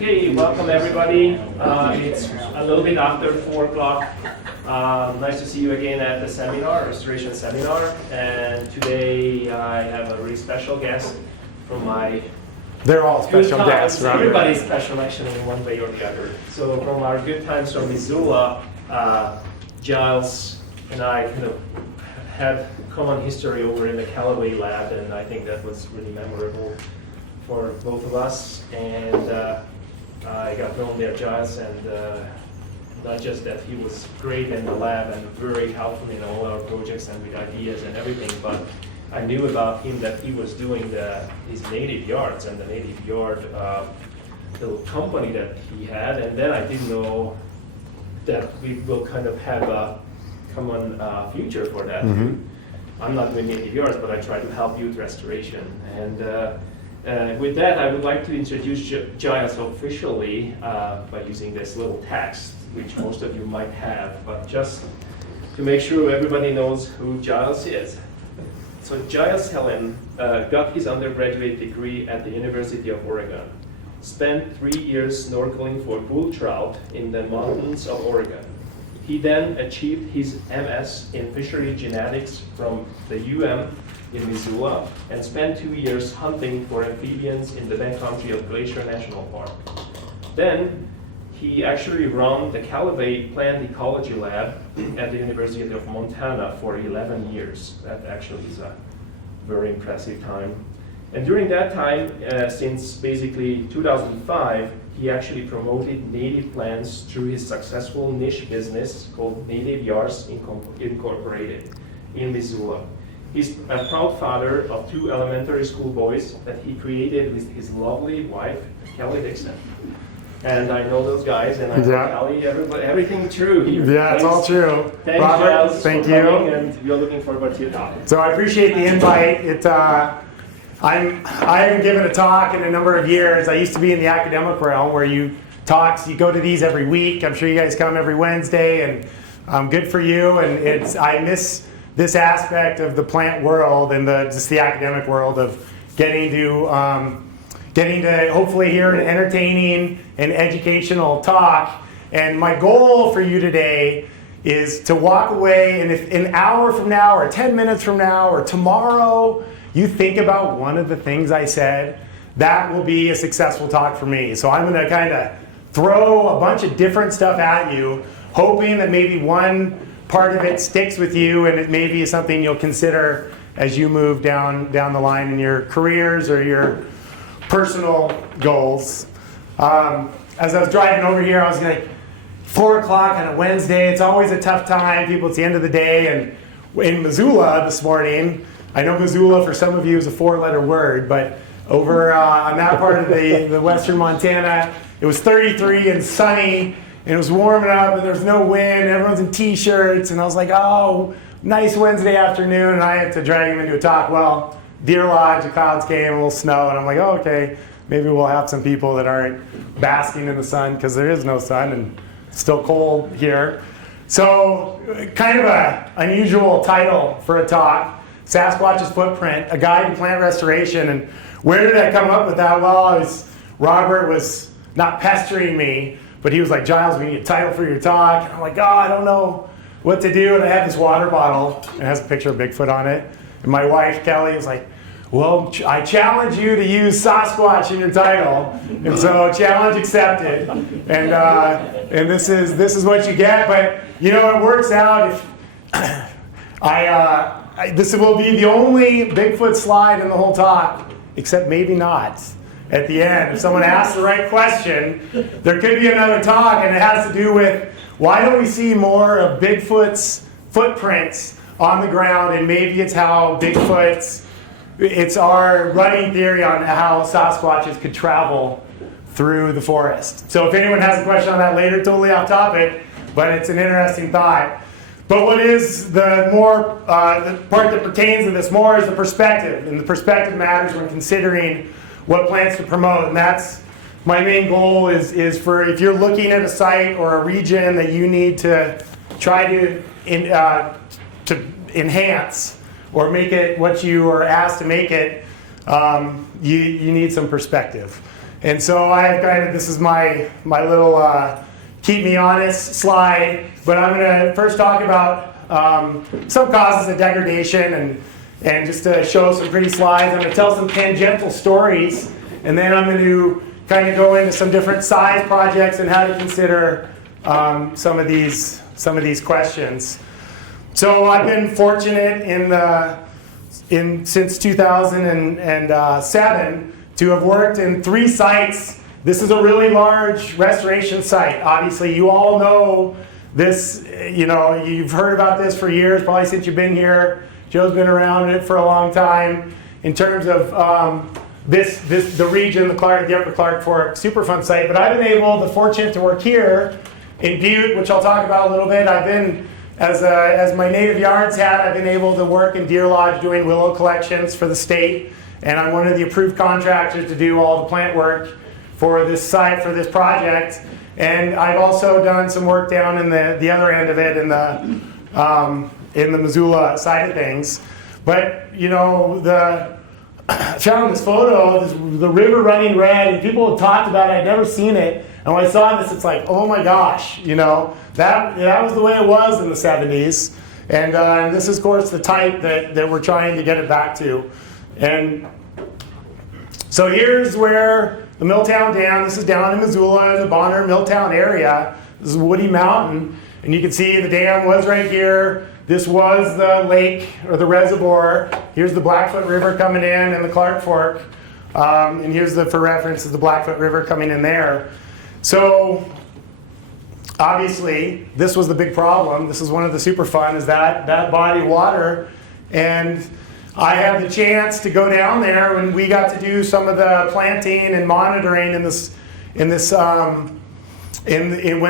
Okay, welcome everybody. It's a little bit after 4 o'clock. Nice to see you again at the seminar, restoration seminar. And today I have a really special guest from my They're all special guests, right? Everybody's special actually in one way or the other. So from our good times from Missoula, Giles and I kind of had common history over in the Callaway lab, and I think that was really memorable for both of us. And I got known there, Giles, and not just that he was great in the lab and very helpful in all our projects and with ideas and everything, but I knew about him that he was doing his native yards and the native yard little company that he had, and then I didn't know that we will kind of have a common future for that. Mm-hmm. I'm not doing native yards, but I try to help youth restoration. And with that, I would like to introduce Giles officially by using this little text, which most of you might have, but just to make sure everybody knows who Giles is. So Giles Thelen got his undergraduate degree at the University of Oregon, spent 3 years snorkeling for bull trout in the mountains of Oregon. He then achieved his MS in fishery genetics from the UM in Missoula and spent 2 years hunting for amphibians in the backcountry of Glacier National Park. Then he actually ran the Callaway Plant Ecology Lab at the University of Montana for 11 years. That actually is a very impressive time. And during that time, since basically 2005, he actually promoted native plants through his successful niche business called Native Yards Incorporated in Missoula. He's a proud father of 2 elementary school boys that he created with his lovely wife, Kelly Dixon. And I know those guys, and I know Kelly, everything true here. Yeah, it's all true. Thanks, Robert, Giles, thank for you. coming, and we're looking forward to your talk. So I appreciate the invite. I haven't given a talk in a number of years. I used to be in the academic realm where you go to these every week. I'm sure you guys come every Wednesday, and good for you. And I miss this aspect of the plant world and just the academic world of getting to hopefully hear an entertaining and educational talk. And my goal for you today is to walk away, and if an hour from now or 10 minutes from now or tomorrow you think about one of the things I said, that will be a successful talk for me. So I'm going to kind of throw a bunch of different stuff at you, hoping that maybe one part of it sticks with you and it maybe is something you'll consider as you move down the line in your careers or your personal goals. As I was driving over here, I was like, 4 o'clock on a Wednesday, it's always a tough time. People, it's the end of the day. And in Missoula this morning, I know Missoula for some of you is a 4-letter word, but over on that part of the western Montana, it was 33 and sunny, and it was warming up, and there's no wind, and everyone's in t-shirts, and I was like, oh, nice Wednesday afternoon, and I had to drag him into a talk. Well, Deer Lodge, the clouds came, a little snow, and I'm like, oh, okay, maybe we'll have some people that aren't basking in the sun, because there is no sun, and it's still cold here. So, kind of an unusual title for a talk. Sasquatch's Footprint, a guide to plant restoration. And where did I come up with that? Well, Robert was not pestering me, but he was like, Giles, we need a title for your talk. And I'm like, oh, I don't know what to do. And I had this water bottle. It has a picture of Bigfoot on it. And my wife, Kelly, was like, well, I challenge you to use Sasquatch in your title. And so challenge accepted. And this is what you get. But, you know, it works out. This will be the only Bigfoot slide in the whole talk, except maybe not at the end. If someone asks the right question, there could be another talk, and it has to do with why don't we see more of Bigfoot's footprints on the ground, and maybe it's it's our running theory on how Sasquatches could travel through the forest. So if anyone has a question on that later, totally off topic, but it's an interesting thought. But what is the part that pertains to this more is the perspective. And the perspective matters when considering what plants to promote. And that's my main goal is for if you're looking at a site or a region that you need to try to enhance or make it what you are asked to make it, you need some perspective. And so this is my little keep me honest slide, but I'm going to first talk about some causes of degradation and just to show some pretty slides. I'm going to tell some tangential stories, and then I'm going to kind of go into some different size projects and how to consider some of these questions. So I've been fortunate since 2007 to have worked in 3 sites. This is a really large restoration site. Obviously, you all know this. You've heard about this for years, probably since you've been here. Joe's been around it for a long time. In terms of the region, the Upper Clark Fork Superfund site. But I've been fortunate to work here in Butte, which I'll talk about a little bit. I've been, as my native yards hat, I've been able to work in Deer Lodge doing willow collections for the state. And I'm one of the approved contractors to do all the plant work for this site, for this project. And I've also done some work down in the other end of it in the Missoula side of things. But, I found this photo, the river running red, and people had talked about it. I'd never seen it. And when I saw this, it's like, oh my gosh, that was the way it was in the 70s. And this is, of course, the type that we're trying to get it back to. And so here's where the Milltown Dam, this is down in Missoula, in the Bonner Milltown area. This is Woody Mountain. And you can see the dam was right here. This was the lake, or the reservoir. Here's the Blackfoot River coming in and the Clark Fork. And here's for reference, is the Blackfoot River coming in there. So obviously, this was the big problem. This is one of the Superfund, is that body of water. And I had the chance to go down there when we got to do some of the planting and monitoring when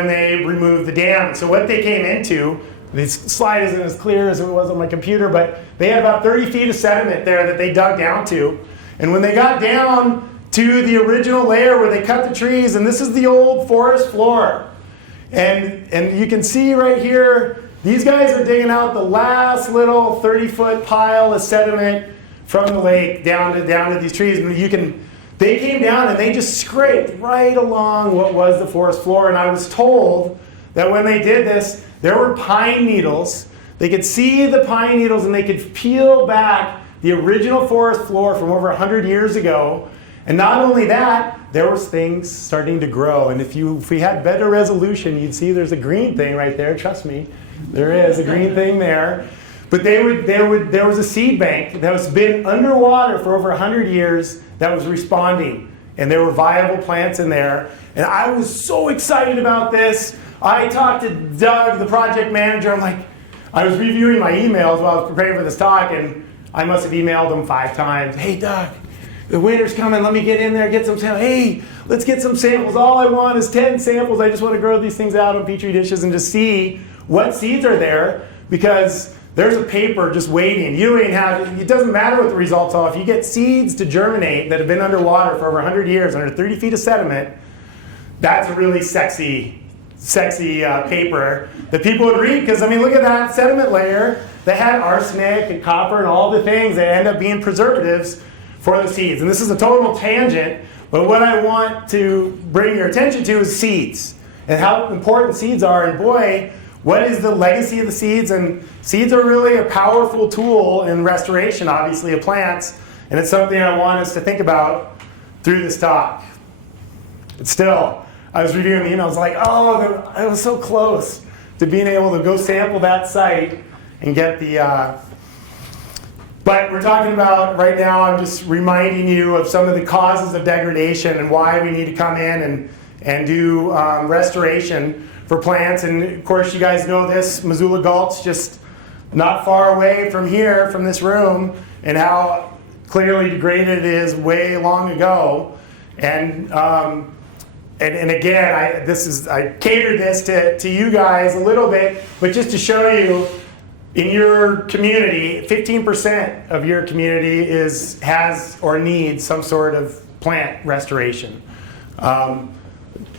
they removed the dam. So what they came into, this slide isn't as clear as it was on my computer, but they had about 30 feet of sediment there that they dug down to. And when they got down to the original layer where they cut the trees, and this is the old forest floor. And you can see right here, these guys are digging out the last little 30-foot pile of sediment from the lake down to these trees. And they came down and they just scraped right along what was the forest floor. And I was told that when they did this, there were pine needles. They could see the pine needles and they could peel back the original forest floor from over 100 years ago. And not only that, there was things starting to grow. And if we had better resolution, you'd see there's a green thing right there. Trust me, there is a green thing there. But there was a seed bank that has been underwater for over 100 years that was responding. And there were viable plants in there. And I was so excited about this. I talked to Doug, the project manager. I was reviewing my emails while I was preparing for this talk, and I must have emailed him 5 times. Hey, Doug, the winter's coming. Let me get in there, get some samples. Hey, let's get some samples. All I want is 10 samples. I just want to grow these things out on Petri dishes and just see what seeds are there, because there's a paper just waiting. It doesn't matter what the results are. If you get seeds to germinate that have been underwater for over 100 years, under 30 feet of sediment, that's a really sexy paper that people would read. Because, look at that sediment layer that had arsenic and copper and all the things that end up being preservatives for the seeds. And this is a total tangent, but what I want to bring your attention to is seeds and how important seeds are. And boy, what is the legacy of the seeds? And seeds are really a powerful tool in restoration, obviously, of plants. And it's something I want us to think about through this talk. But still, I was reviewing the emails I was so close to being able to go sample that site and get but we're talking about, right now, I'm just reminding you of some of the causes of degradation and why we need to come in and do restoration for plants. And of course, you guys know this, Missoula Gulch, just not far away from here, from this room, and how clearly degraded it is way long ago. And again, I catered this to you guys a little bit, but just to show you, in your community, 15% of your community has or needs some sort of plant restoration.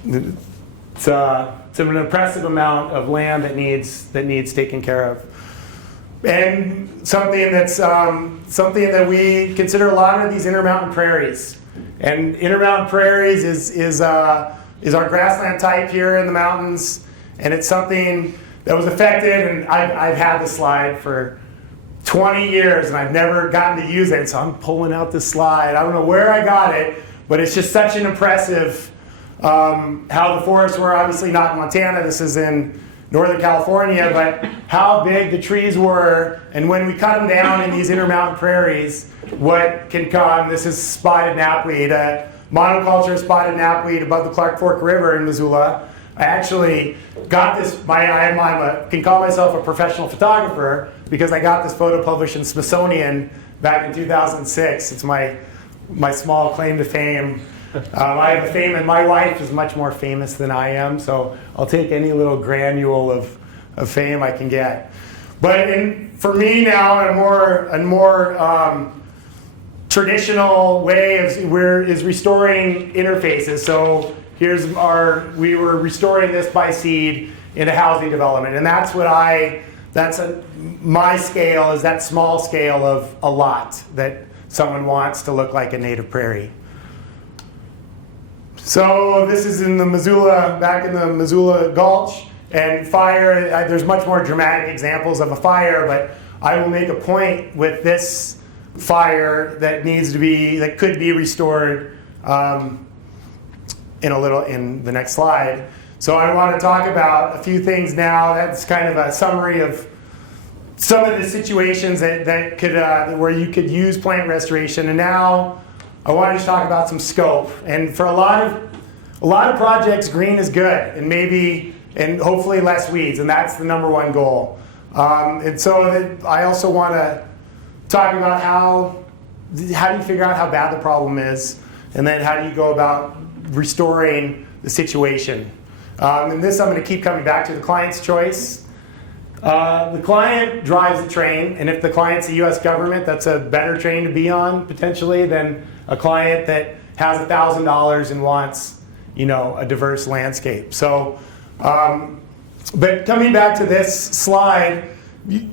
It's an impressive amount of land that needs taken care of. And something that we consider a lot of these intermountain prairies. And Intermountain Prairies is our grassland type here in the mountains, and it's something that was affected, and I've had this slide for 20 years and I've never gotten to use it, so I'm pulling out this slide. I don't know where I got it, but it's just such an impressive how the forests were, obviously not in Montana, this is in Northern California, but how big the trees were, and when we cut them down in these Intermountain Prairies, what can come. This is spotted knapweed, monoculture spotted knapweed above the Clark Fork River in Missoula. I actually got this, can call myself a professional photographer because I got this photo published in Smithsonian back in 2006. It's my small claim to fame. I have a fame, and my wife is much more famous than I am, so I'll take any little granule of fame I can get. But for me now, a more traditional way is restoring interfaces. So we were restoring this by seed in a housing development, and that's my scale is that small scale of a lot that someone wants to look like a native prairie. So this is in the Missoula, back in the Missoula Gulch, and fire, there's much more dramatic examples of a fire, but I will make a point with this fire that could be restored in the next slide. So I want to talk about a few things now. That's kind of a summary of some of the situations that could where you could use plant restoration. And now I want to talk about some scope. And for a lot of projects, green is good, and hopefully less weeds, and that's the number one goal. And so I also want to talk about how do you figure out how bad the problem is, and then how do you go about restoring the situation. And this I'm going to keep coming back to the client's choice. The client drives the train, and if the client's the U.S. government, that's a better train to be on potentially than a client that has $1,000 and wants, a diverse landscape. So, but coming back to this slide, the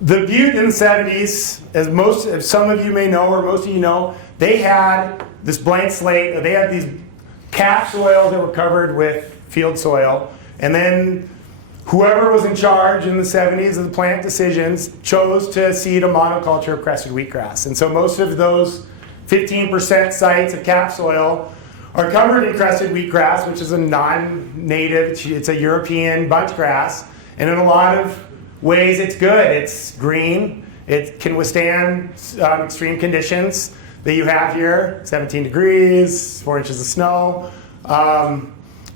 Butte in the 70s, as some of you may know, or most of you know, they had this blank slate. They had these cap soils that were covered with field soil, and then whoever was in charge in the 70s of the plant decisions chose to seed a monoculture of crested wheatgrass. And so most of those 15% sites of cap soil are covered in crested wheatgrass, which is a non-native, it's a European bunch grass, and in a lot of ways it's good. It's green, it can withstand extreme conditions that you have here, 17 degrees, 4 inches of snow.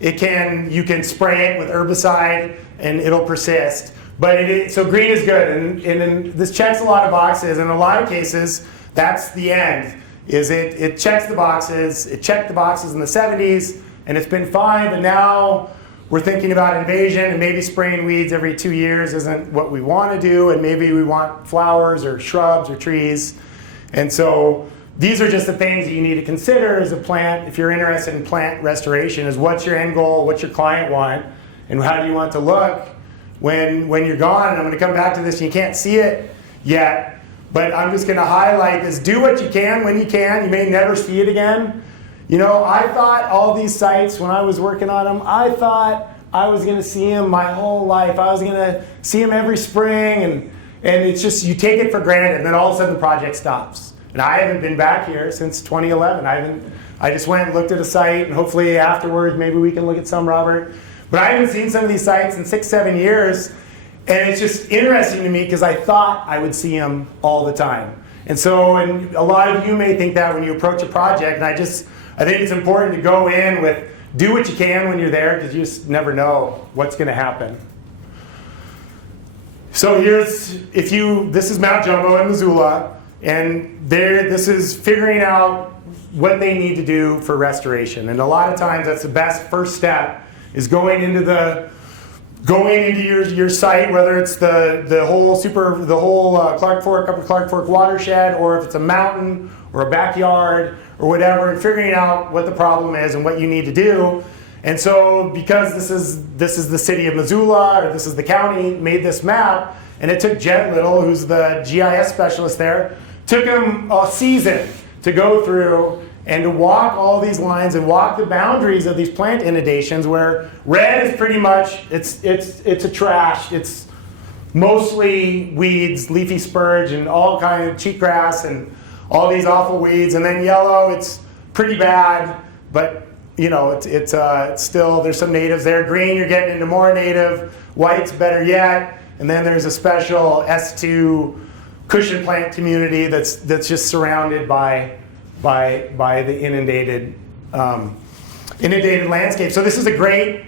You can spray it with herbicide and it'll persist. But so green is good, and this checks a lot of boxes. In a lot of cases, that's the end. It checks the boxes. It checked the boxes in the 70s, and it's been fine. But now we're thinking about invasion, and maybe spraying weeds every 2 years isn't what we want to do, and maybe we want flowers or shrubs or trees. And so these are just the things that you need to consider as a plant, if you're interested in plant restoration, is what's your end goal, what's your client want, and how do you want to look when you're gone. And I'm going to come back to this, and you can't see it yet, but I'm just going to highlight this. Do what you can when you can. You may never see it again. I thought all these sites, when I was working on them, I thought I was going to see them my whole life. I was going to see them every spring, and it's just, you take it for granted, and then all of a sudden the project stops. And I haven't been back here since 2011. I just went and looked at a site, and hopefully afterwards maybe we can look at some, Robert. But I haven't seen some of these sites in 6-7 years, and it's just interesting to me because I thought I would see them all the time. And a lot of you may think that when you approach a project, and I think it's important to go in with, do what you can when you're there, because you just never know what's going to happen. So this is Mount Jumbo in Missoula. And this is figuring out what they need to do for restoration. And a lot of times that's the best first step, is going into your site, whether it's the whole Clark Fork, Upper Clark Fork watershed, or if it's a mountain or a backyard or whatever, and figuring out what the problem is and what you need to do. And so because this is the city of Missoula, or this is the county, made this map, and it took Jet Little, who's the GIS specialist there, took him a season to go through and to walk all these lines and walk the boundaries of these plant inundations where red is pretty much, it's a trash. It's mostly weeds, leafy spurge, and all kind of cheatgrass and all these awful weeds. And then yellow, it's pretty bad, but you know, it's still, there's some natives there. Green, you're getting into more native. White's better yet. And then there's a special S2 cushion plant community that's just surrounded by the inundated landscape. So this is a great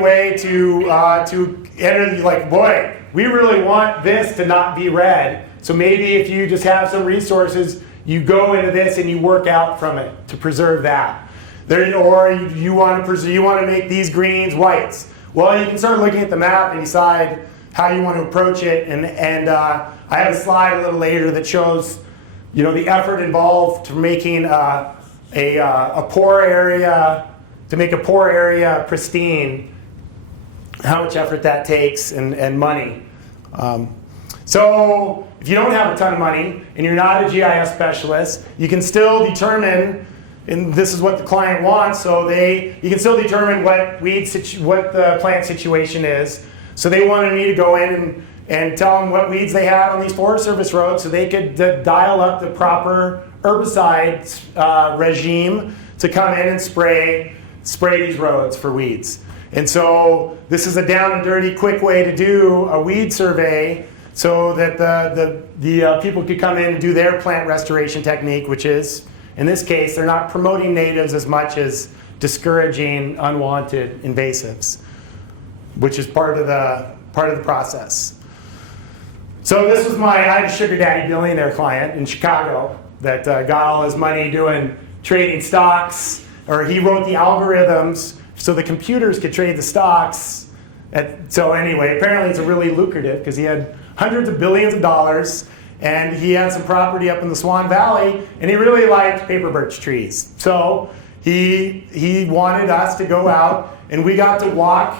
way to enter. Like, boy, we really want this to not be red. So maybe if you just have some resources, you go into this and you work out from it to preserve that. Or you want to make these greens whites. Well, you can start looking at the map and decide how you want to approach it. And I have a slide a little later that shows, you know, the effort involved to making a poor area, to make a poor area pristine, how much effort that takes and money. So if you don't have a ton of money and you're not a GIS specialist, you can still determine, and this is what the client wants, so you can still determine what the plant situation is. So they wanted me to go in and tell them what weeds they had on these Forest Service roads so they could dial up the proper herbicide regime to come in and spray these roads for weeds. And so this is a down and dirty, quick way to do a weed survey so that the people could come in and do their plant restoration technique, which is, in this case, they're not promoting natives as much as discouraging unwanted invasives, which is part of the process. So this was I had a sugar daddy billionaire client in Chicago that got all his money doing trading stocks, or he wrote the algorithms so the computers could trade the stocks. So anyway, apparently it's really lucrative because he had hundreds of billions of dollars, and he had some property up in the Swan Valley, and he really liked paper birch trees. So he wanted us to go out, and we got to walk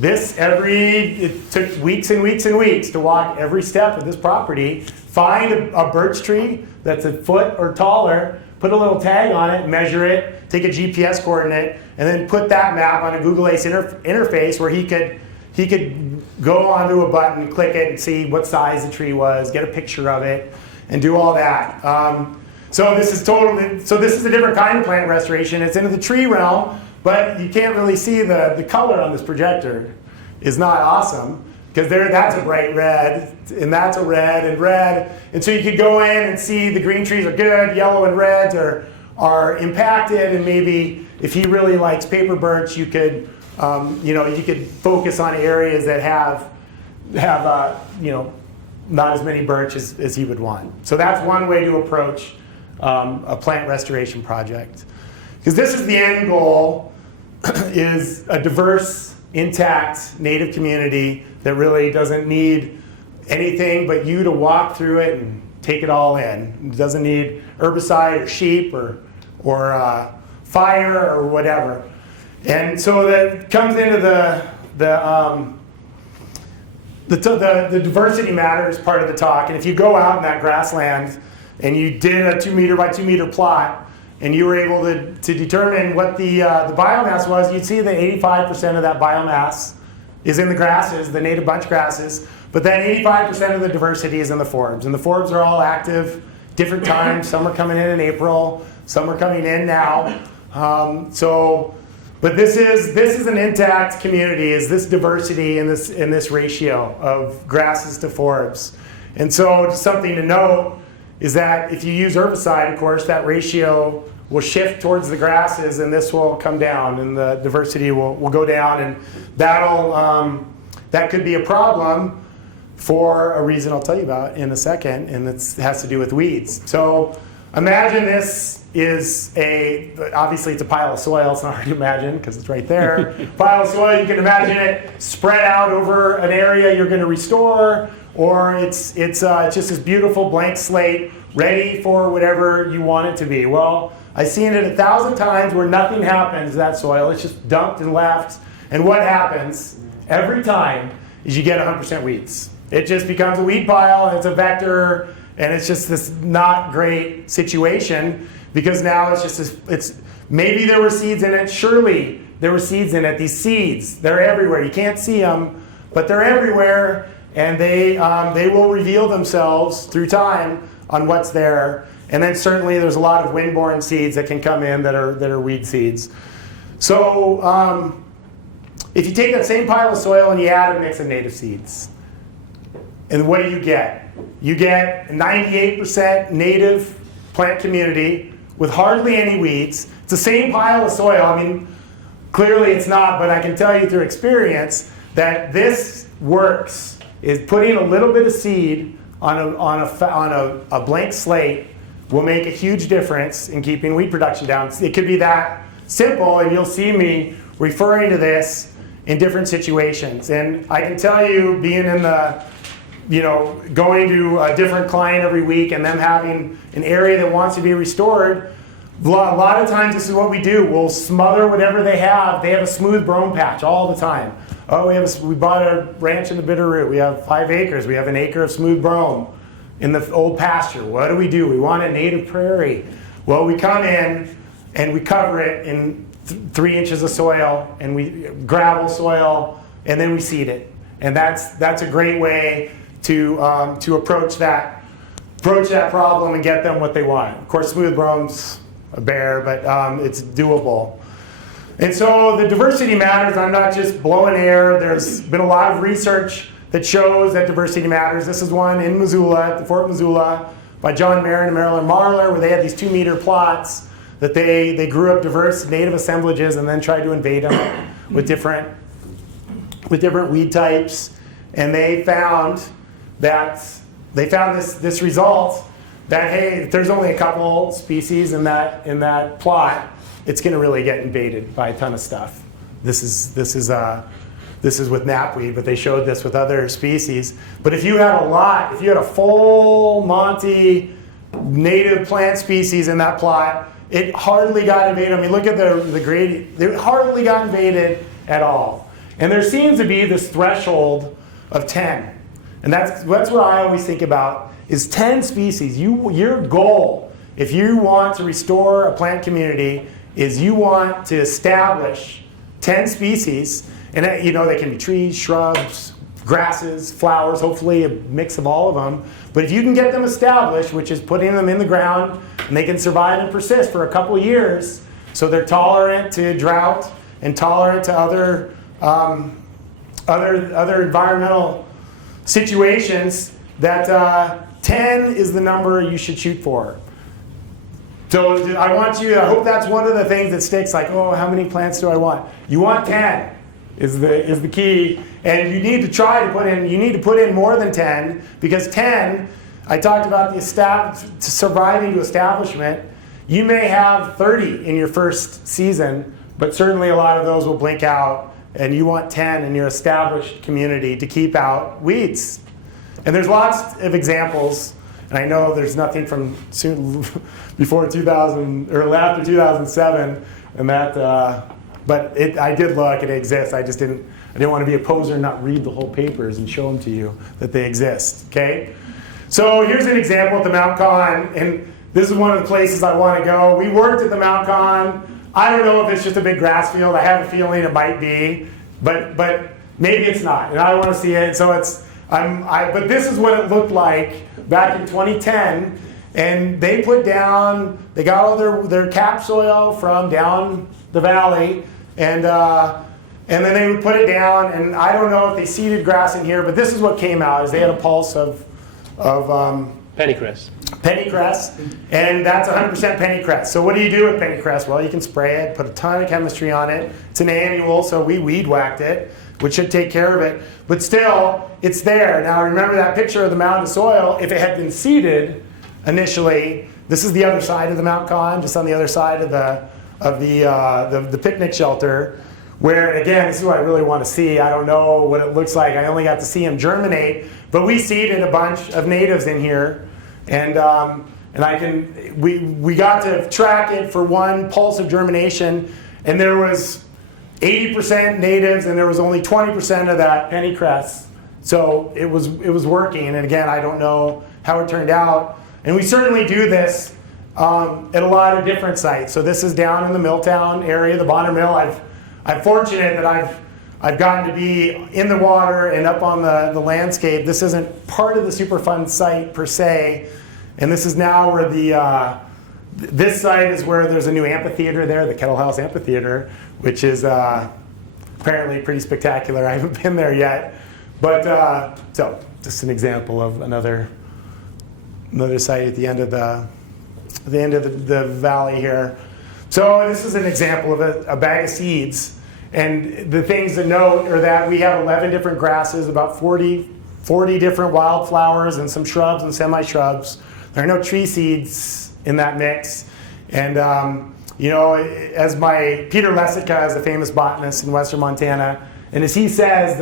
it took weeks and weeks and weeks to walk every step of this property, find a birch tree that's a foot or taller, put a little tag on it, measure it, take a GPS coordinate, and then put that map on a Google Ace interface where he could go onto a button, click it, and see what size the tree was, get a picture of it, and do all that. So this is a different kind of plant restoration. It's into the tree realm, but you can't really see the color on this projector is not awesome because that's a bright red, and that's a red and red. And so you could go in and see the green trees are good, yellow and reds are impacted, and maybe if he really likes paper birch, you could focus on areas that have not as many birch as he would want. So that's one way to approach a plant restoration project. Because this is the end goal, is a diverse, intact native community that really doesn't need anything but you to walk through it and take it all in. It doesn't need herbicide or sheep or fire or whatever. And so that comes into the diversity matters part of the talk. And if you go out in that grassland and you did a 2 meter by 2 meter plot, and you were able to determine what the biomass was, you'd see that 85% of that biomass is in the grasses, the native bunch grasses, but then 85% of the diversity is in the forbs. And the forbs are all active, different times. Some are coming in April, some are coming in now. But this is an intact community, is this diversity in this ratio of grasses to forbs. And so something to note is that if you use herbicide, of course, that ratio will shift towards the grasses and this will come down and the diversity will go down, and that could be a problem for a reason I'll tell you about in a second, and it has to do with weeds. So imagine this is obviously it's a pile of soil. It's not hard to imagine because it's right there. Pile of soil, you can imagine it spread out over an area you're going to restore, or it's just this beautiful blank slate ready for whatever you want it to be. Well, I've seen it 1,000 times where nothing happens to that soil. It's just dumped and left. And what happens every time is you get 100% weeds. It just becomes a weed pile, and it's a vector, and it's just this not great situation. because now it's just it's maybe there were seeds in it. Surely there were seeds in it. These seeds, they're everywhere. You can't see them, but they're everywhere, and they will reveal themselves through time on what's there. And then certainly there's a lot of wind-borne seeds that can come in that are weed seeds. So if you take that same pile of soil and you add a mix of native seeds, and what do you get? You get 98% native plant community with hardly any weeds. It's the same pile of soil. I mean, clearly it's not, but I can tell you through experience that this works. Is putting a little bit of seed on a blank slate will make a huge difference in keeping weed production down. It could be that simple, and you'll see me referring to this in different situations. And I can tell you, being in the, going to a different client every week and them having an area that wants to be restored, a lot of times this is what we do. We'll smother whatever they have. They have a smooth brome patch all the time. Oh, we bought a ranch in the Bitterroot. We have 5 acres. We have an acre of smooth brome in the old pasture. What do? We want a native prairie. Well, we come in and we cover it in 3 inches of soil, and we gravel soil, and then we seed it. And that's a great way to approach that problem and get them what they want. Of course, smooth brome's a bear, but it's doable. And so the diversity matters. I'm not just blowing air. There's been a lot of research that shows that diversity matters. This is one in Missoula, at the Fort Missoula, by John Marin and Marilyn Marler, where they had these 2-meter plots that they grew up diverse native assemblages and then tried to invade them with different weed types. And they found this result that, hey, if there's only a couple species in that plot, it's going to really get invaded by a ton of stuff. This is with knapweed, but they showed this with other species. But if you had a full Monty native plant species in that plot, it hardly got invaded. I mean, look at the gradient. It hardly got invaded at all. And there seems to be this threshold of 10. And that's what I always think about, is 10 species. Your goal, if you want to restore a plant community, is you want to establish 10 species. And they can be trees, shrubs, grasses, flowers, hopefully a mix of all of them. But if you can get them established, which is putting them in the ground, and they can survive and persist for a couple of years, so they're tolerant to drought and tolerant to other environmental situations, that 10 is the number you should shoot for. So I hope that's one of the things that sticks, like, oh, how many plants do I want? You want 10 is the key. And you need to put in more than 10, because 10, I talked about surviving to establishment. You may have 30 in your first season, but certainly a lot of those will blink out, and you want 10 in your established community to keep out weeds. And there's lots of examples, and I know there's nothing from before 2000 or after 2007, and that. But I did look, and it exists. I didn't want to be a poser and not read the whole papers and show them to you that they exist. Okay. So here's an example at the Mount Con, and this is one of the places I want to go. We worked at the Mount Con. I don't know if it's just a big grass field. I have a feeling it might be, but maybe it's not, and I want to see it. So but this is what it looked like back in 2010, and they got all their cap soil from down the valley, and then they would put it down, and I don't know if they seeded grass in here, but this is what came out, is they had a pulse of pennycress. Pennycress, and that's 100% pennycress. So what do you do with pennycress? Well, you can spray it, put a ton of chemistry on it. It's an annual, so we weed whacked it, which should take care of it. But still, it's there. Now remember that picture of the mound of soil. If it had been seeded initially, this is the other side of the Mount Con, just on the other side of the picnic shelter, where, again, this is what I really want to see. I don't know what it looks like. I only got to see them germinate, but we seeded a bunch of natives in here, and we got to track it for one pulse of germination, and there was 80% natives, and there was only 20% of that pennycress. So it was working, and again, I don't know how it turned out. And we certainly do this at a lot of different sites. So this is down in the Milltown area, the Bonner Mill. I'm fortunate that I've gotten to be in the water and up on the landscape. This isn't part of the Superfund site per se, and this is now where this site is where there's a new amphitheater there, the Kettle House Amphitheater, which is apparently pretty spectacular. I haven't been there yet, but so just an example of another site at the end of the valley here. So this is an example of a bag of seeds. And the things to note are that we have 11 different grasses, about 40 different wildflowers, and some shrubs and semi-shrubs. There are no tree seeds in that mix. And you know, as Peter Lesica is a famous botanist in Western Montana, and as he says,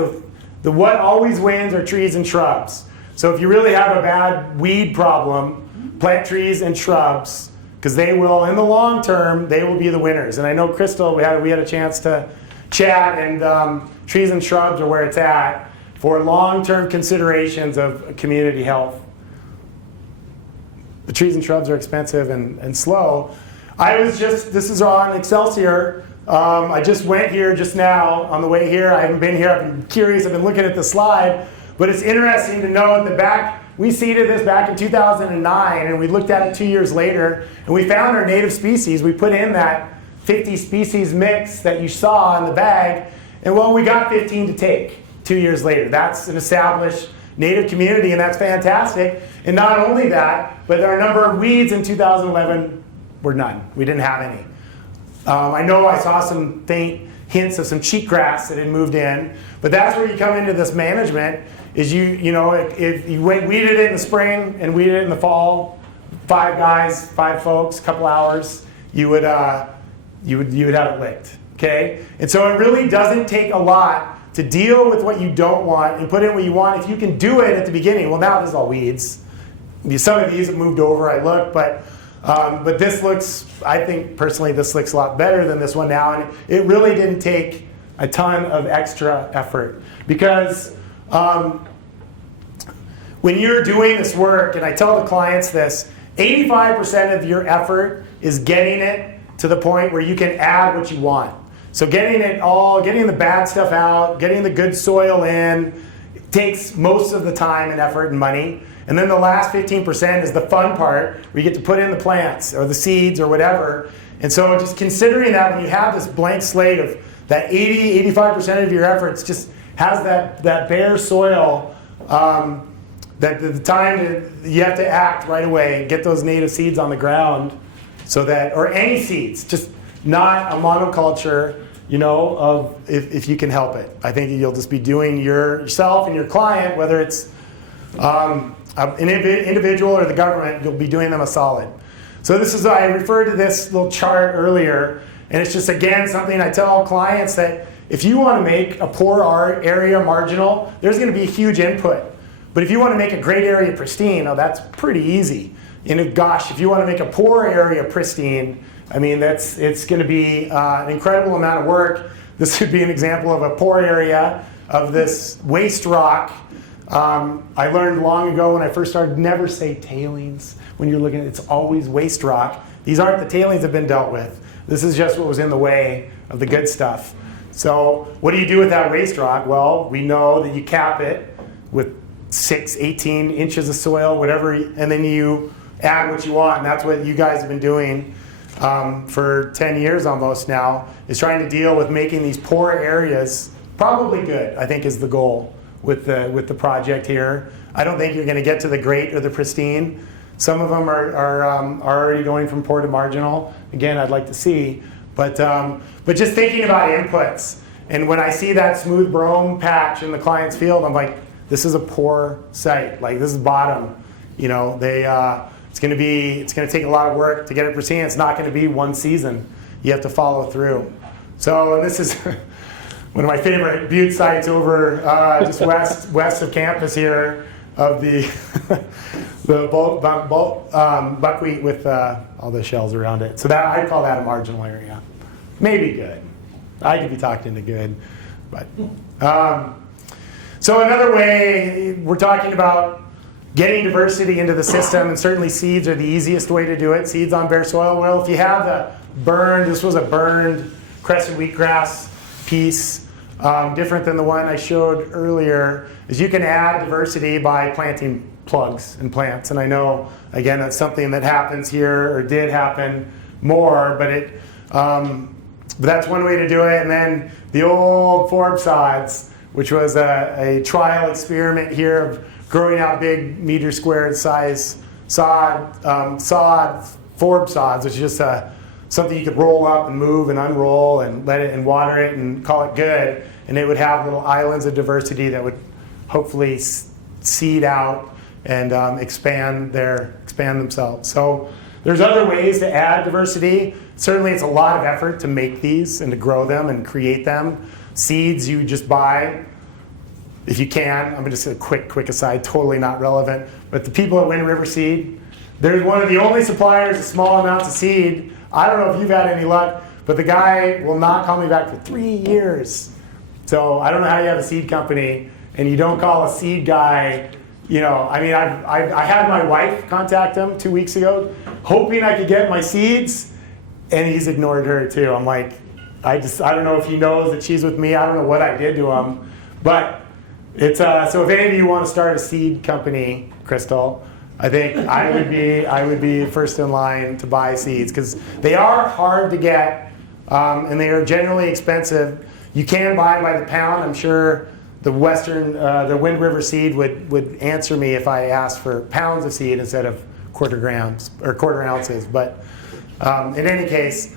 the what always wins are trees and shrubs. So if you really have a bad weed problem, plant trees and shrubs, because they will, in the long term, they will be the winners. And I know Crystal, we had a chance to chat, and trees and shrubs are where it's at for long-term considerations of community health. The trees and shrubs are expensive and slow. This is on Excelsior. I just went here just now on the way here. I haven't been here. I've been curious. I've been looking at the slide. But it's interesting to note that we seeded this back in 2009, and we looked at it 2 years later, and we found our native species. We put in that 50 species mix that you saw in the bag, and well, we got 15 to take 2 years later. That's an established native community, and that's fantastic. And not only that, but there are a number of weeds in 2011 were none. We didn't have any. I know I saw some faint hints of some cheatgrass that had moved in, but that's where you come into this management. Is you know, if you weeded it in the spring and weeded it in the fall, 5 guys, 5 folks, couple hours, you would have it licked. Okay, and so it really doesn't take a lot to deal with what you don't want and put in what you want. If you can do it at the beginning, well, now this is all weeds. Some of these have moved over. I looked, but this looks, I think personally, this looks a lot better than this one now, and it really didn't take a ton of extra effort because. When you're doing this work, and I tell the clients this, 85% of your effort is getting it to the point where you can add what you want. So getting the bad stuff out, getting the good soil in, takes most of the time and effort and money. And then the last 15% is the fun part, where you get to put in the plants or the seeds or whatever. And so just considering that when you have this blank slate of that 85% of your efforts just has that bare soil, that the time you have to act right away and get those native seeds on the ground, so that, or any seeds, just not a monoculture, you know, of if you can help it. I think you'll just be doing yourself and your client, whether it's an individual or the government, you'll be doing them a solid. So I referred to this little chart earlier, and it's just, again, something I tell clients that if you want to make a poor area marginal, there's going to be a huge input. But if you want to make a great area pristine, that's pretty easy. And gosh, if you want to make a poor area pristine, I mean, it's going to be an incredible amount of work. This would be an example of a poor area of this waste rock. I learned long ago when I first started, never say tailings. When you're looking at it, it's always waste rock. These aren't the tailings that have been dealt with. This is just what was in the way of the good stuff. So what do you do with that waste rock? Well, we know that you cap it with 18 inches of soil, whatever, and then you add what you want. And that's what you guys have been doing for 10 years almost now, is trying to deal with making these poor areas probably good, I think, is the goal with the project here. I don't think you're going to get to the great or the pristine. Some of them are already going from poor to marginal. Again, I'd like to see. But just thinking about inputs, and when I see that smooth brome patch in the client's field, I'm like, this is a poor site. Like, this is bottom. You know, it's going to take a lot of work to get it pristine. It's not going to be one season. You have to follow through. So this is one of my favorite butte sites over just west of campus here, of the buckwheat with all the shells around it. So that, I'd call that a marginal area. Maybe good. I could be talked into good, but so another way, we're talking about getting diversity into the system, and certainly seeds are the easiest way to do it. Seeds on bare soil. Well, if you have the burned, this was a burned crested wheatgrass piece, different than the one I showed earlier, is you can add diversity by planting plugs and plants. And I know, again, that's something that happens here, or did happen more, but that's one way to do it. And then the old Forb sods, which was a trial experiment here of growing out big meter squared size Forb sods, which is just something you could roll up and move and unroll and let it and water it and call it good. And it would have little islands of diversity that would hopefully seed out and expand themselves. So there's other ways to add diversity. Certainly it's a lot of effort to make these and to grow them and create them. Seeds you just buy, if you can. I'm just a quick aside, totally not relevant. But the people at Wind River Seed, they're one of the only suppliers of small amounts of seed. I don't know if you've had any luck, but the guy will not call me back for 3 years. So I don't know how you have a seed company and you don't call a seed guy. You know, I mean, I had my wife contact him 2 weeks ago, hoping I could get my seeds, and he's ignored her too. I'm like, I don't know if he knows that she's with me. I don't know what I did to him, but it's so if any of you want to start a seed company, Crystal, I think I would be first in line to buy seeds, because they are hard to get, and they are generally expensive. You can buy by the pound. I'm sure the Wind River Seed would answer me if I asked for pounds of seed instead of quarter ounces. But in any case,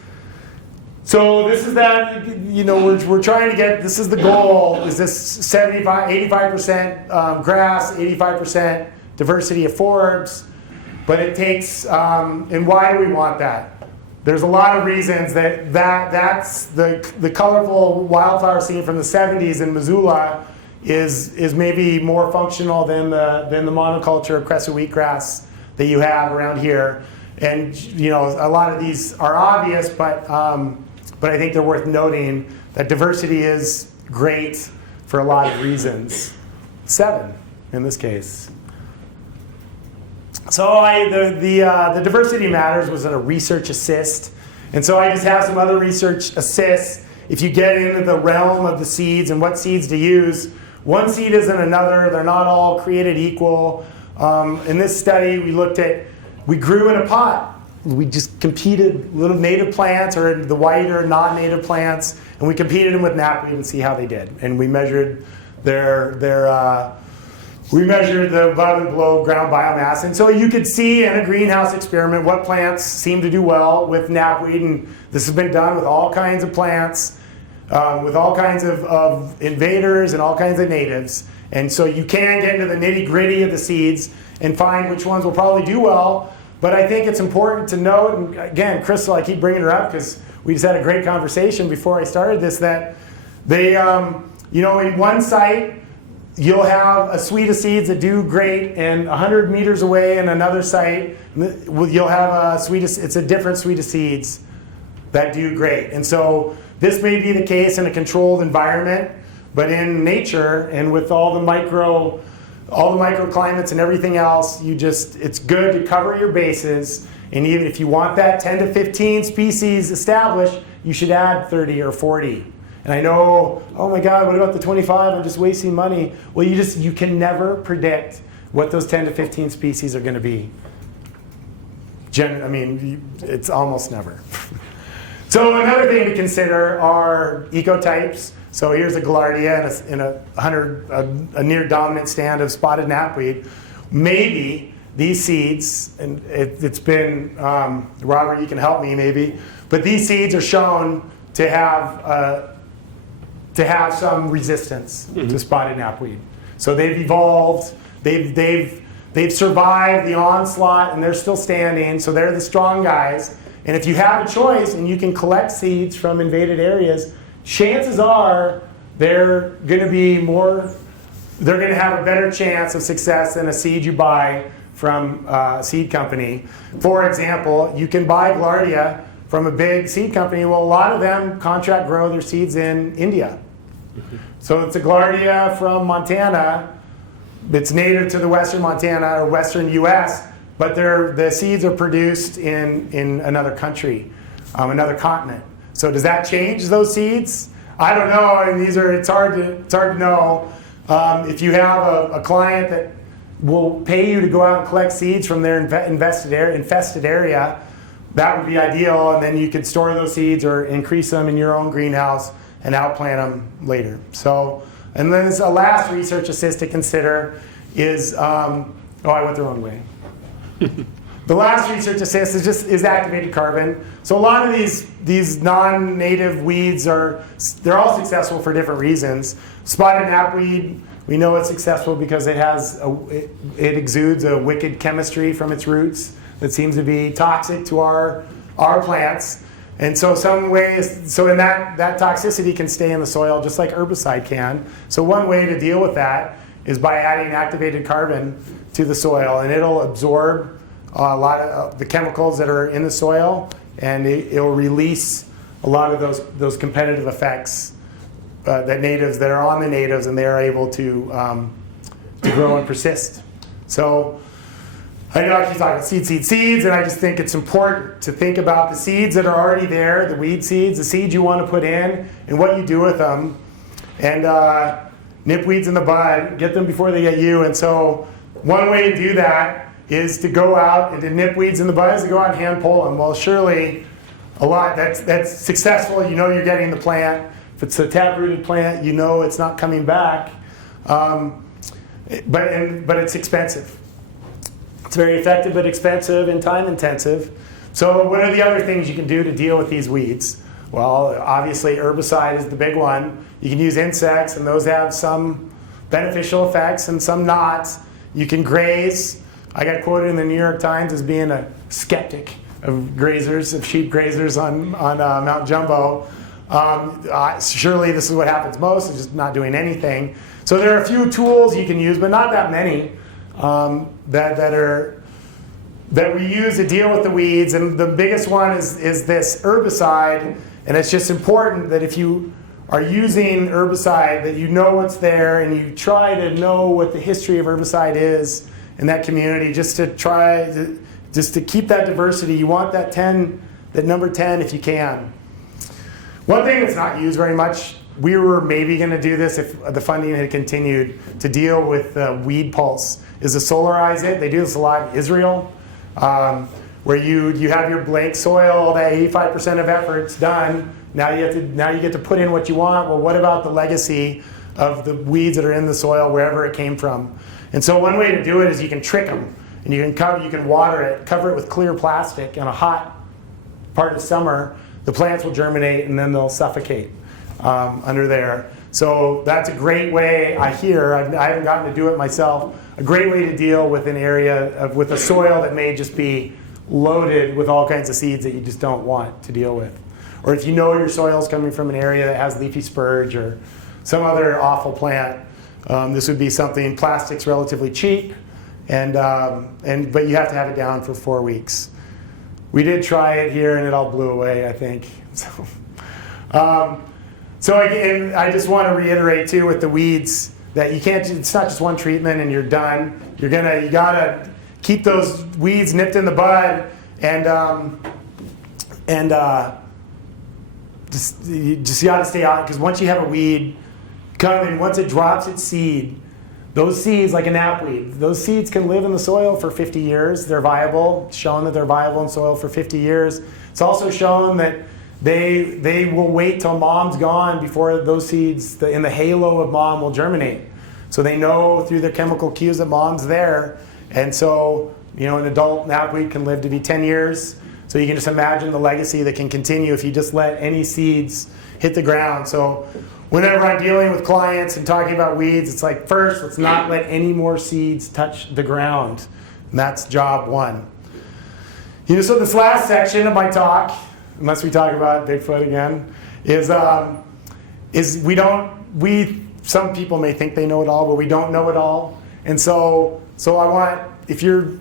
so this is that, you know, we're trying to get, this is the goal, is this 85% grass, 85% diversity of forbs, but it takes, and why do we want that? There's a lot of reasons that's the colorful wildflower scene from the 70s in Missoula is maybe more functional than the monoculture of crested wheatgrass that you have around here. And you know, a lot of these are obvious, but I think they're worth noting that diversity is great for a lot of reasons. 7 in this case. So the Diversity Matters was a research assist, and so I just have some other research assists. If you get into the realm of the seeds and what seeds to use, one seed isn't another. They're not all created equal. In this study, we grew in a pot. We just competed little native plants or the white or non-native plants, and we competed them with knapweed and see how they did. And we measured we measured the above and below ground biomass. And so you could see in a greenhouse experiment what plants seem to do well with knapweed. And this has been done with all kinds of plants, with all kinds of invaders and all kinds of natives. And so you can get into the nitty gritty of the seeds and find which ones will probably do well. But I think it's important to note, and again, Crystal, I keep bringing her up because we just had a great conversation before I started this, that they, you know, in one site, you'll have a suite of seeds that do great, and 100 meters away in another site, you'll have it's a different suite of seeds that do great. And so this may be the case in a controlled environment, but in nature and with all the microclimates and everything else, it's good to cover your bases. And even if you want that 10 to 15 species established, you should add 30 or 40. And I know, oh my God, what about the 25? I'm just wasting money. Well, you can never predict what those 10 to 15 species are going to be. It's almost never. So another thing to consider are ecotypes. So here's a gaillardia in a near dominant stand of spotted knapweed. Maybe these seeds, and it's been, Robert, you can help me maybe, but these seeds are shown to have some resistance to spotted knapweed. So they've evolved, they've survived the onslaught, and they're still standing, so they're the strong guys. And if you have a choice and you can collect seeds from invaded areas, chances are they're going to have a better chance of success than a seed you buy from a seed company. For example, you can buy gaillardia from a big seed company. Well, a lot of them contract grow their seeds in India. So it's a gaillardia from Montana, it's native to the western Montana or western U.S., but the seeds are produced in another country, another continent. So does that change those seeds? I don't know. I mean, it's hard to know. If you have a client that will pay you to go out and collect seeds from their infested area, that would be ideal, and then you could store those seeds or increase them in your own greenhouse and outplant them later. So, and then a last research assist to consider is, I went the wrong way. The last research assist is activated carbon. So a lot of these non-native weeds they're all successful for different reasons. Spotted knapweed, we know it's successful because it exudes a wicked chemistry from its roots that seems to be toxic to our plants. And so in that toxicity can stay in the soil just like herbicide can. So one way to deal with that is by adding activated carbon to the soil, and it'll absorb a lot of the chemicals that are in the soil, and it'll release a lot of those competitive effects that are on the natives, and they're able to grow and persist. So I know I keep talking seeds, and I just think it's important to think about the seeds that are already there, the weed seeds, the seeds you want to put in, and what you do with them. And nip weeds in the bud, get them before they get you. And so one way to do that is to go out and to nip weeds in the bud is to go out and hand pull them. Well, surely that's successful. You know you're getting the plant. If it's a tap-rooted plant, you know it's not coming back. But it's expensive. It's very effective but expensive and time intensive. So what are the other things you can do to deal with these weeds? Well, obviously herbicide is the big one. You can use insects, and those have some beneficial effects and some not. You can graze. I got quoted in the New York Times as being a skeptic of sheep grazers on Mount Jumbo. Surely this is what happens most, is just not doing anything. So there are a few tools you can use, but not that many, that we use to deal with the weeds. And the biggest one is this herbicide. And it's just important that if you are using herbicide, that you know what's there, and you try to know what the history of herbicide is in that community, just to keep that diversity. You want that number 10 if you can. One thing that's not used very much, we were maybe going to do this if the funding had continued, to deal with weed pulse, is to solarize it. They do this a lot in Israel, where you have your blank soil, that 85% of effort's done. Now you get to put in what you want. Well, what about the legacy of the weeds that are in the soil wherever it came from? And so one way to do it is you can trick them, and you can water it, cover it with clear plastic on a hot part of summer. The plants will germinate, and then they'll suffocate under there. So that's a great way, I haven't gotten to do it myself, a great way to deal with an area with a soil that may just be loaded with all kinds of seeds that you just don't want to deal with. Or if you know your soil is coming from an area that has leafy spurge or some other awful plant, this would be something. Plastic's relatively cheap, but you have to have it down for 4 weeks. We did try it here, and it all blew away, I think. So again, I just want to reiterate too with the weeds that you can't. It's not just one treatment and you're done. You gotta keep those weeds nipped in the bud, and you just gotta stay out, because once you have a weed coming, once it drops its seed, those seeds, like a knapweed, those seeds can live in the soil for 50 years. They're viable. It's shown that they're viable in soil for 50 years. It's also shown that they will wait till mom's gone before those seeds in the halo of mom will germinate. So they know through their chemical cues that mom's there. And so, an adult knapweed can live to be 10 years. So you can just imagine the legacy that can continue if you just let any seeds hit the ground. So whenever I'm dealing with clients and talking about weeds, it's like, first, let's not let any more seeds touch the ground. And that's job one. So this last section of my talk, unless we talk about Bigfoot again, is some people may think they know it all, but we don't know it all. And so I want, if you're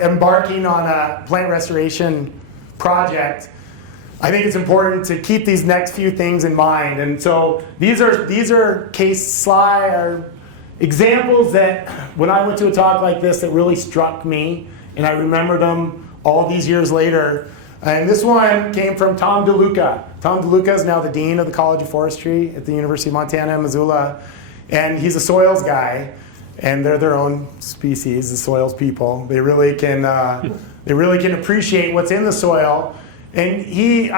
embarking on a plant restoration project, I think it's important to keep these next few things in mind. And so these are case slide, or examples that when I went to a talk like this that really struck me, and I remembered them all these years later. And this one came from Tom DeLuca. Tom DeLuca is now the Dean of the College of Forestry at the University of Montana in Missoula. And he's a soils guy, and they're their own species, the soils people. They really can appreciate what's in the soil. And he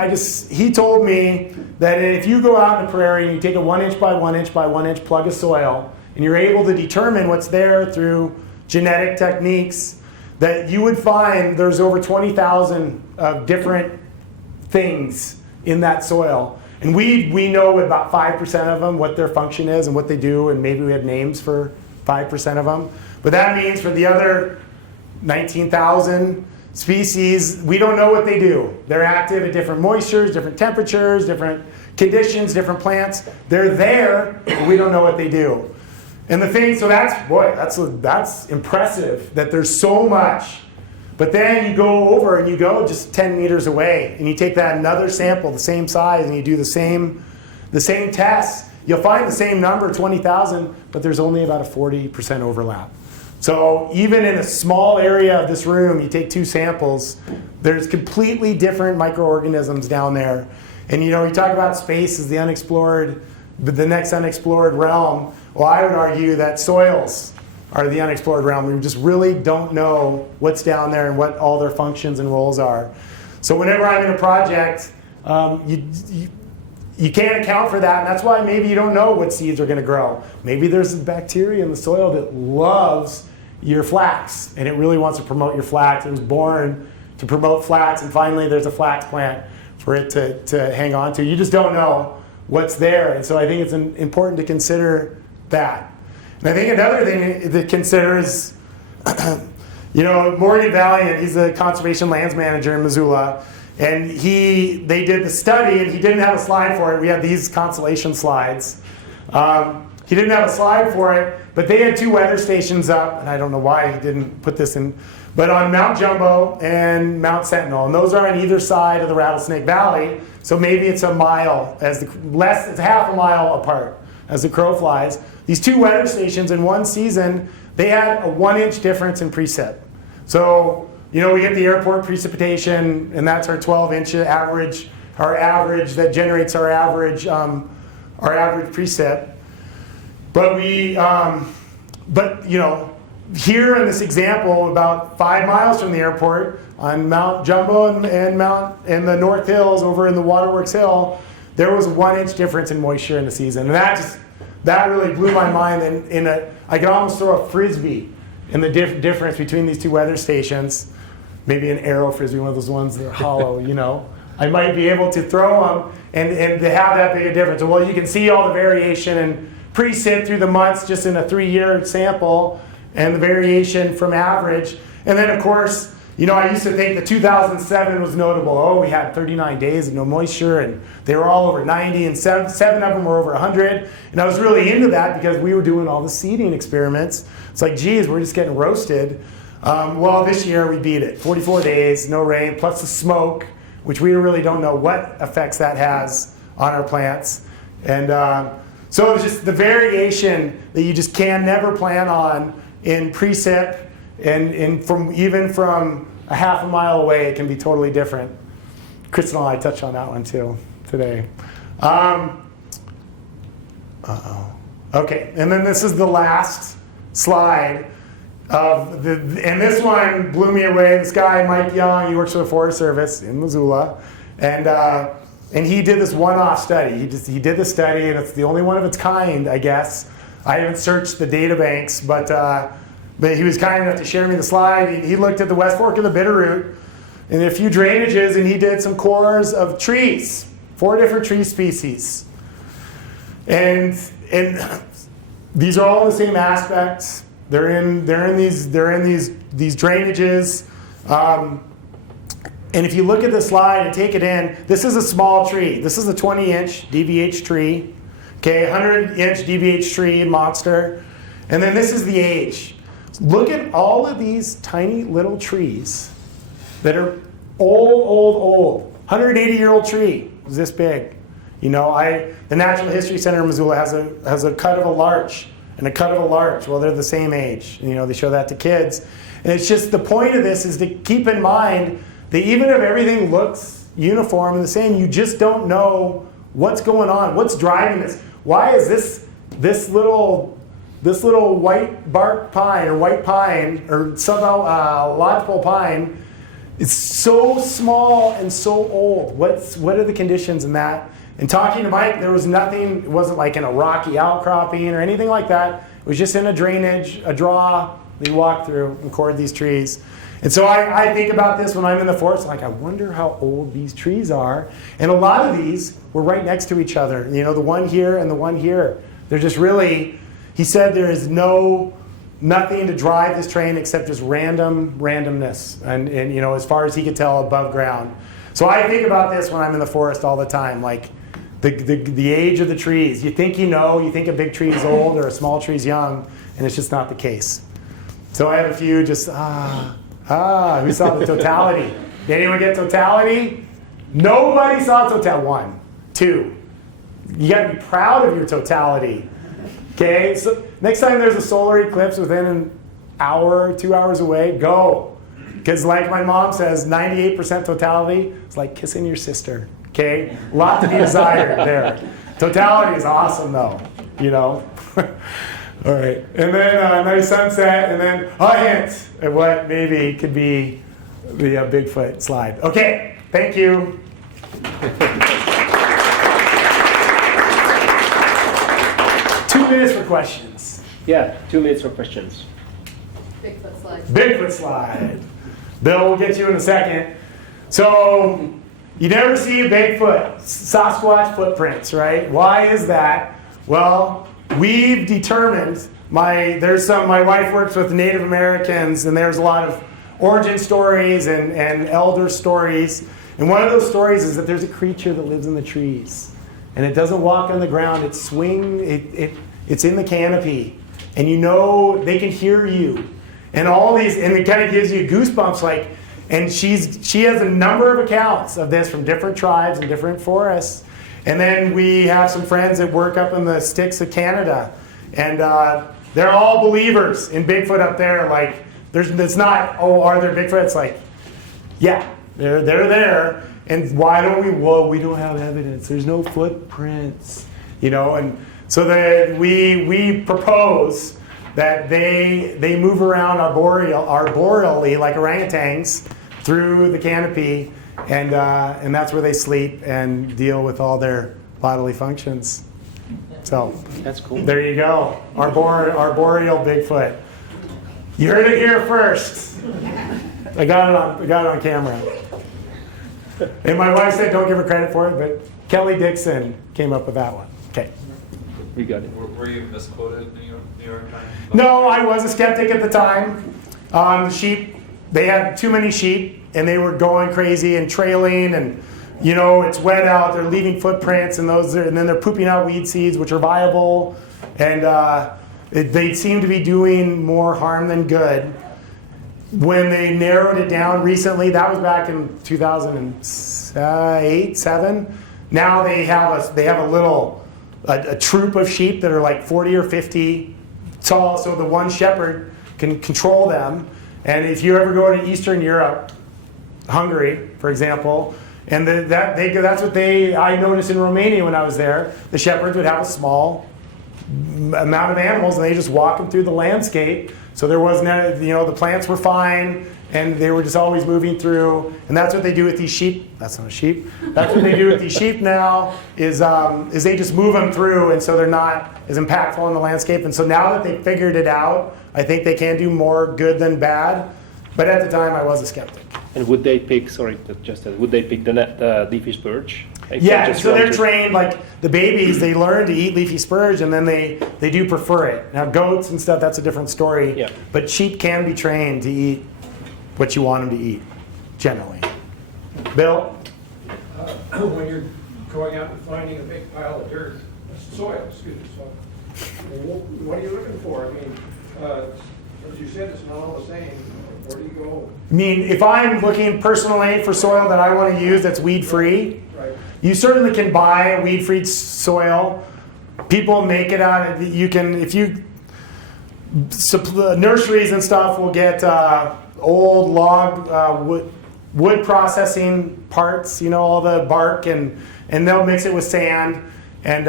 told me that if you go out in a prairie and you take a 1 inch by 1 inch by 1 inch plug of soil, and you're able to determine what's there through genetic techniques, that you would find there's over 20,000 different things in that soil. And we know about 5% of them, what their function is and what they do, and maybe we have names for 5% of them. But that means for the other 19,000 species, we don't know what they do. They're active at different moistures, different temperatures, different conditions, different plants. They're there, but we don't know what they do. And the thing, so that's impressive that there's so much. But then you go over and you go just 10 meters away and you take that another sample, the same size, and you do the same tests. You'll find the same number, 20,000, but there's only about a 40% overlap. So even in a small area of this room, you take 2 samples, there's completely different microorganisms down there. And you talk about space as the next unexplored realm. Well, I would argue that soils are the unexplored realm. We just really don't know what's down there and what all their functions and roles are. So whenever I'm in a project, you can't account for that, and that's why maybe you don't know what seeds are going to grow. Maybe there's a bacteria in the soil that loves your flax, and it really wants to promote your flax. It was born to promote flax, and finally there's a flax plant for it to hang on to. You just don't know what's there, and so I think it's important to consider that. And I think another thing to consider is, Morgan Valiant, he's the conservation lands manager in Missoula, and they did the study, and he didn't have a slide for it. We had these constellation slides. He didn't have a slide for it, but they had 2 weather stations up, and I don't know why he didn't put this in, but on Mount Jumbo and Mount Sentinel, and those are on either side of the Rattlesnake Valley, so maybe it's a mile, it's half a mile apart as the crow flies. These 2 weather stations in one season, they had a 1 inch difference in precip. So, we get the airport precipitation, and that's our 12 inch average, that generates our average precip. But here in this example, about 5 miles from the airport, on Mount Jumbo and the North Hills over in the Waterworks Hill, there was a 1 inch difference in moisture in the season. And that really blew my mind. And I could almost throw a frisbee in the difference between these 2 weather stations. Maybe an arrow frisbee, one of those ones that are hollow, I might be able to throw them and to have that big a difference. Well, you can see all the variation in precip through the months just in a 3-year sample, and the variation from average. And then, of course, I used to think that 2007 was notable. Oh, we had 39 days of no moisture, and they were all over 90, and seven of them were over 100. And I was really into that because we were doing all the seeding experiments. It's like, geez, we're just getting roasted. Well, this year we beat it. 44 days, no rain, plus the smoke, which we really don't know what effects that has on our plants. And so it's just the variation that you just can never plan on in precip, and from a half a mile away, it can be totally different. Chris and I touched on that one too today. Okay, and then this is the last slide. And this one blew me away. This guy, Mike Young, he works for the Forest Service in Missoula, and he did this one-off study. He did the study, and it's the only one of its kind, I guess. I haven't searched the data banks, but he was kind enough to share me the slide. He looked at the West Fork of the Bitterroot and a few drainages, and he did some cores of trees, 4 different tree species, and these are all the same aspects. They're in these drainages. And if you look at the slide and take it in, this is a small tree. This is a 20-inch DBH tree, okay, 100-inch DBH tree, monster. And then this is the age. Look at all of these tiny little trees that are old. 180-year-old tree is this big. The Natural History Center in Missoula has a cut of a larch, and a cut of a larch. Well, they're the same age. You know, they show that to kids. And it's just the point of this is to keep in mind that even if everything looks uniform and the same, you just don't know what's going on, what's driving this. Why is this little white bark pine or white pine or lodgepole pine is so small and so old? What are the conditions in that? And talking to Mike, there was nothing, it wasn't like in a rocky outcropping or anything like that. It was just in a drainage, a draw. They walk through and cord these trees. And so I think about this when I'm in the forest, like I wonder how old these trees are. And a lot of these were right next to each other. You know, the one here and the one here. They're just really, he said there is nothing to drive this train except just randomness. And you know, as far as he could tell above ground. So I think about this when I'm in the forest all the time, like the age of the trees. You think you think a big tree is old or a small tree is young, and it's just not the case. So I have a few just, who saw the totality? Did anyone get totality? Nobody saw totality. 1, 2. You got to be proud of your totality. Okay, so next time there's a solar eclipse within an hour, 2 hours away, go. Because like my mom says, 98% totality is like kissing your sister. Okay, a lot to be desired there. Totality is awesome though, you know. All right, and then a nice sunset, and then a hint at what maybe could be the Bigfoot slide. Okay, thank you. 2 minutes for questions. Yeah, 2 minutes for questions. Bigfoot slide. Bigfoot slide. Bill will get you in a second. So you never see a Bigfoot, Sasquatch footprints, right? Why is that? Well, we've determined, my wife works with Native Americans, and there's a lot of origin stories and elder stories. And one of those stories is that there's a creature that lives in the trees. And it doesn't walk on the ground, it's in the canopy. And you know they can hear you. And all these, and it kind of gives you goosebumps, like, and she has a number of accounts of this from different tribes and different forests. And then we have some friends that work up in the sticks of Canada, and they're all believers in Bigfoot up there. Like, it's not, oh, are there Bigfoot? It's like, yeah, they're there. And why don't we? Well, we don't have evidence. There's no footprints, you know. And so that we propose that they move around arboreally like orangutans through the canopy. And that's where they sleep and deal with all their bodily functions. So That's cool. there you go, arboreal Bigfoot. You heard it here first. I got it on camera. And my wife said don't give her credit for it, but Kelly Dixon came up with that one. Okay. We got it. Were you misquoted New York Times? No, I was a skeptic at the time. The sheep, they had too many sheep. And they were going crazy and trailing, and you know it's wet out. They're leaving footprints, and and then they're pooping out weed seeds, which are viable, and they seem to be doing more harm than good. When they narrowed it down recently, that was back in 2008, 7. Now they have a troop of sheep that are like 40 or 50 tall, so the one shepherd can control them. And if you ever go to Eastern Europe, Hungary, for example, and that's what I noticed in Romania when I was there. The shepherds would have a small amount of animals, and they just walk them through the landscape. So there wasn't, the plants were fine, and they were just always moving through. And that's what they do with these sheep. That's not a sheep. That's what they do with these sheep now. Is they just move them through, and so they're not as impactful on the landscape. And so now that they figured it out, I think they can do more good than bad. But at the time, I was a skeptic. And would they pick the leafy spurge? Yeah, so they're trained, like the babies, they learn to eat leafy spurge, and then they do prefer it. Now goats and stuff, that's a different story. Yeah. But sheep can be trained to eat what you want them to eat, generally. Bill? When you're going out and finding a big pile of dirt, soil, what are you looking for? I mean, as you said, it's not all the same. Where do you go? I mean, if I'm looking personally for soil that I want to use that's weed-free, Right. you certainly can buy a weed-free soil. People make it out of, nurseries and stuff will get old log wood processing parts, all the bark, and they'll mix it with sand and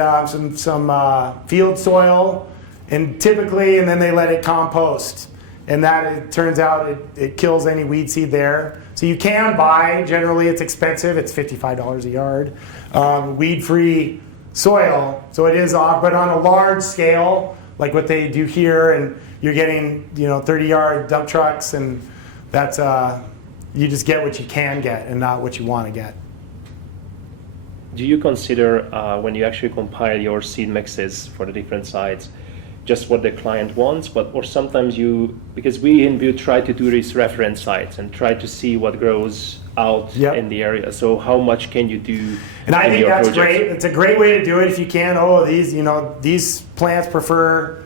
some field soil, and then they let it compost, and that it turns out it kills any weed seed there. So you can buy, generally it's expensive, it's $55 a yard, weed-free soil. So it is off, but on a large scale, like what they do here, and you're getting 30-yard dump trucks, and that's you just get what you can get and not what you want to get. Do you consider when you actually compile your seed mixes for the different sites, just what the client wants, or sometimes because we in Vue try to do these reference sites and try to see what grows out Yep. in the area. So how much can you do? And I in think your that's projects? great. It's a great way to do it if you can. These plants prefer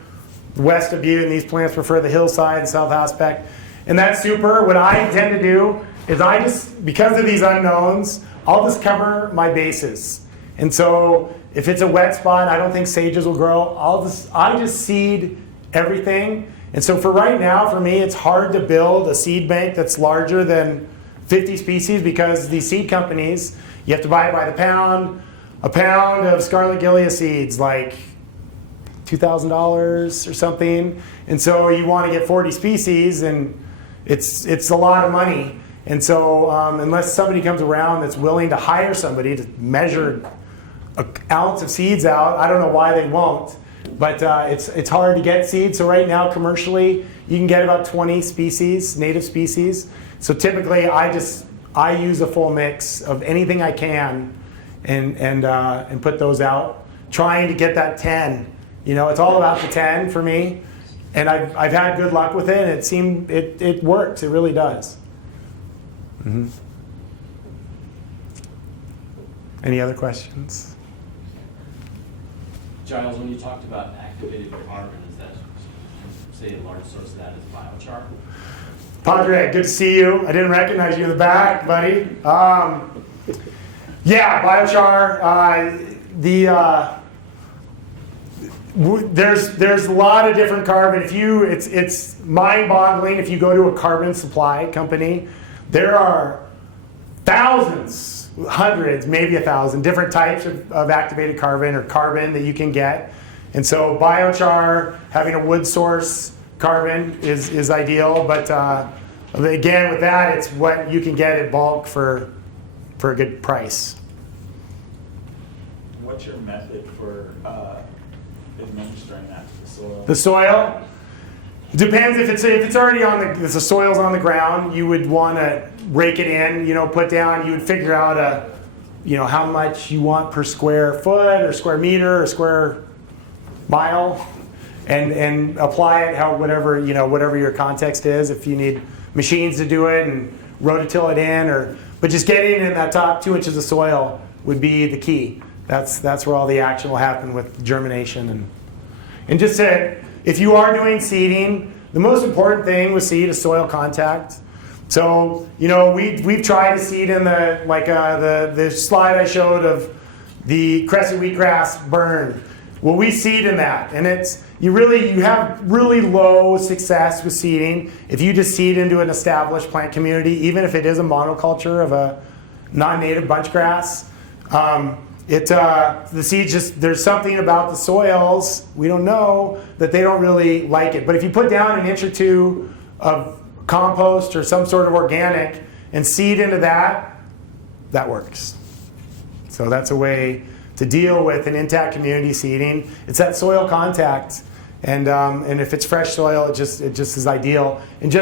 west of Butte, and these plants prefer the hillside and south aspect. And that's super. What I intend to do is because of these unknowns, I'll just cover my bases. And so if it's a wet spot, I don't think sages will grow. I just seed everything. And so for right now, for me, it's hard to build a seed bank that's larger than 50 species, because these seed companies, you have to buy it by the pound. A pound of scarlet gilia seeds, like $2,000 or something. And so you want to get 40 species, and it's a lot of money. And so unless somebody comes around that's willing to hire somebody to measure an ounce of seeds out, I don't know why they won't. But it's hard to get seeds. So right now, commercially, you can get about 20 species, native species. So typically, I use a full mix of anything I can, and put those out, trying to get that 10. It's all about the 10 for me, and I've had good luck with it. And it works. It really does. Mm-hmm. Any other questions? Giles, when you talked about activated carbon, is that, say, a large source of that is biochar? Padre, good to see you. I didn't recognize you in the back, buddy. Yeah, biochar. There's a lot of different carbon. It's mind-boggling if you go to a carbon supply company. There are thousands, hundreds, maybe 1,000 different types of activated carbon or carbon that you can get. And so biochar, having a wood source carbon is ideal. But again, with that, it's what you can get at bulk for a good price. What's your method for administering that to the soil? The soil depends. If it's already if the soil's on the ground, you would want to rake it in. Put down. You would figure out how much you want per square foot or square meter or square mile, and apply it whatever your context is. If you need machines to do it and rototill it in, but just getting in that top 2 inches of soil would be the key. That's where all the action will happen with germination. And just if you are doing seeding, the most important thing with seed is soil contact. So we've tried to seed in the slide I showed of the crested wheatgrass burn. Well, we seed in that, and you have really low success with seeding if you just seed into an established plant community, even if it is a monoculture of a non-native bunch grass. The seeds there's something about the soils, we don't know, that they don't really like it. But if you put down 1 inch or 2 of compost or some sort of organic and seed into that works. So that's a way to deal with an intact community seeding. It's that soil contact, and if it's fresh soil, it just is ideal. And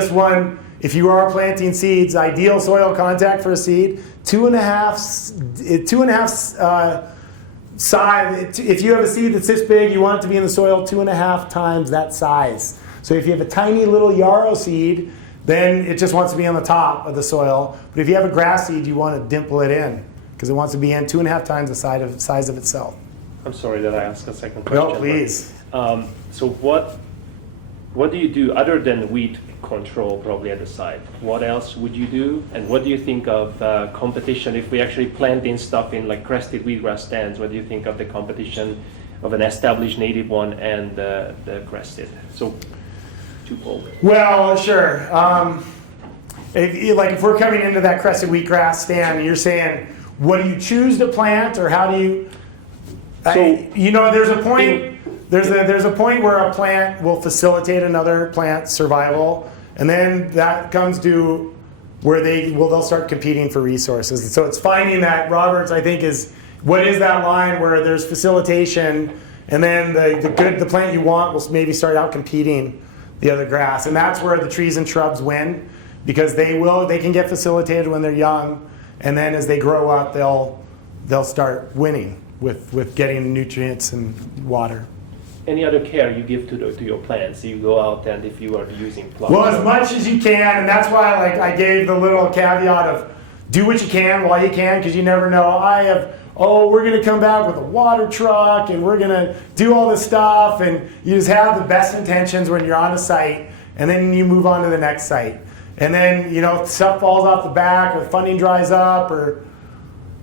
if you are planting seeds, ideal soil contact for a seed, 2.5 size. If you have a seed that's this big, you want it to be in the soil 2.5 times that size. So if you have a tiny little yarrow seed, then it just wants to be on the top of the soil. But if you have a grass seed, you want to dimple it in, because it wants to be in 2.5 times the size of itself. I'm sorry that I asked a second question. No, please. So what do you do other than weed control probably at the site? What else would you do? And what do you think of competition if we actually plant in stuff in like crested wheatgrass stands? What do you think of the competition of an established native one and the crested? So too cold? Well, sure. If we're coming into that crested wheatgrass stand, and you're saying, what do you choose to plant, or how do you? There's a point. There's a point where a plant will facilitate another plant's survival, and then that comes to where they'll start competing for resources. And so it's finding that, Roberts, I think, is what is that line where there's facilitation, and then the plant you want will maybe start out competing the other grass, and that's where the trees and shrubs win, because they can get facilitated when they're young, and then as they grow up, they'll start winning with getting nutrients and water. Any other care you give to your plants? You go out and if you are using plows. Well, as much as you can, and that's why I gave the little caveat of do what you can while you can, because you never know. We're going to come back with a water truck, and we're going to do all this stuff, and you just have the best intentions when you're on a site, and then you move on to the next site. And then, stuff falls off the back, or funding dries up, or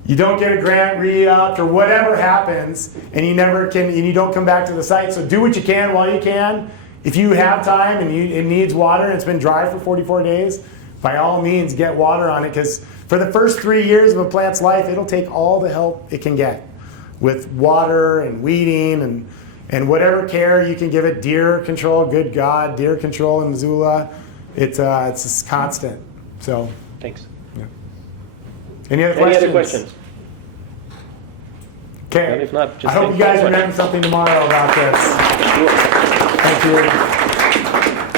you don't get a grant re-upped, or whatever happens, and you never can, and you don't come back to the site. So do what you can while you can. If you have time and it needs water and it's been dry for 44 days, by all means get water on it, because for the first 3 years of a plant's life, it'll take all the help it can get with water and weeding and whatever care you can give it. Deer control, good God, deer control in Missoula. It's just constant. So, Thanks. yeah. Any other questions? Okay. And if not, just I hope you guys remember something tomorrow about this. Thank you.